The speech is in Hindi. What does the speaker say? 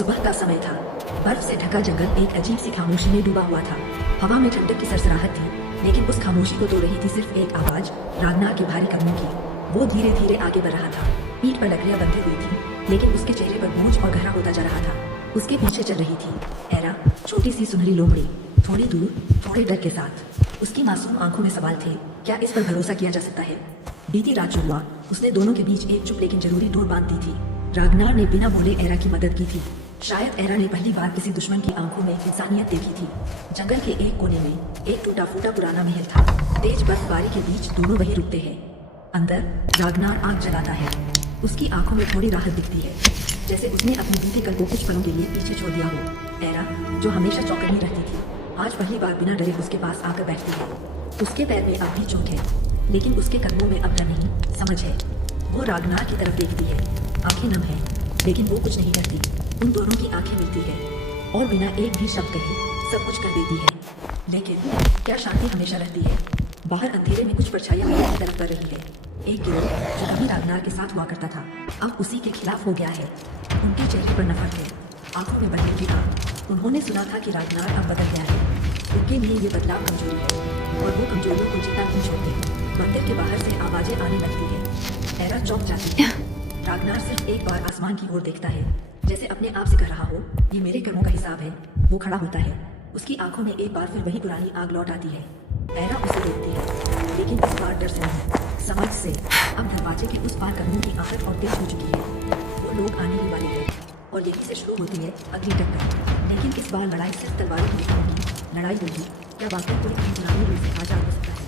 सुबह का समय था। बर्फ से ढका जंगल एक अजीब सी खामोशी में डूबा हुआ था। हवा में ठंडक की सरसराहट थी, लेकिन उस खामोशी को तोड़ रही थी सिर्फ एक आवाज, रागनार के भारी कदमों की। वो धीरे धीरे आगे बढ़ रहा था। पीठ पर लकड़ियां बंधी हुई थी, लेकिन उसके चेहरे पर बोझ और गहरा होता जा रहा था। उसके पीछे चल रही थी एरा, छोटी सी सुनहरी लोमड़ी, थोड़ी दूर, थोड़े डर के साथ। उसकी मासूम आंखों में सवाल थे, क्या इस पर भरोसा किया जा सकता है? बीती रात जो हुआ, उसने दोनों के बीच एक चुप लेकिन जरूरी डोर बांध दी थी। रागनार ने बिना बोले एरा की मदद की थी। शायद एरा ने पहली बार किसी दुश्मन की आंखों में इंसानियत देखी थी। जंगल के एक कोने में एक टूटा फूटा पुराना महल था। तेज बर्फबारी के बीच दोनों वहीं रुकते हैं। अंदर रागनार आग जलाता है। उसकी आंखों में थोड़ी राहत दिखती है, जैसे उसने अपने बीते कल को कुछ पलों के लिए पीछे छोड़ दिया हो। एरा, जो हमेशा चौकन्नी रहती थी, आज पहली बार बिना डरे उसके पास आकर बैठती है। उसके पैर में अब भी चोट है, लेकिन उसके कदमों में अब डर नहीं, समझ है। वो रागनार की तरफ देखती है, आंखें नम है, लेकिन वो कुछ नहीं करती। उन दोनों की आंखें मिलती है और बिना एक भी शब्द कहे सब कुछ कर देती है। लेकिन क्या शांति हमेशा रहती है? बाहर अंधेरे में कुछ परछाइयां की तरफ बढ़ रही है। एक गिरोह जो कभी रागनार के साथ हुआ करता था, अब उसी के खिलाफ हो गया है। उनके चेहरे पर नफरत है, आंखों में बढ़ने की आग। उन्होंने सुना था कि रागनार अब बदल गया है। उनके लिए ये बदलाव कमजोरी है, और वो कमजोरियों को जितना नहीं छोड़ते। मंदिर के बाहर से आवाजें आने लगती है। एरा चौंक जाती है। रागनार सिर्फ एक बार आसमान की ओर देखता है, जैसे अपने आप से कह रहा हो, ये मेरे कर्मों का हिसाब है। वो खड़ा होता है। उसकी आंखों में एक बार फिर वही पुरानी आग लौट आती है। एरा उसे देखती है, लेकिन इस बार डर से नहीं, समझ से। अब दरवाजे के उस पार कदमों की आहट और तेज हो चुकी है। वो लोग आने ही वाले हैं, और यहीं से शुरू होती है अगली टक्कर। लेकिन इस बार लड़ाई सिर्फ तलवारों की नहीं होगी, लड़ाई होगी। क्या वाकई कोई अपनी पुरानी रूप से आ जा सकता है?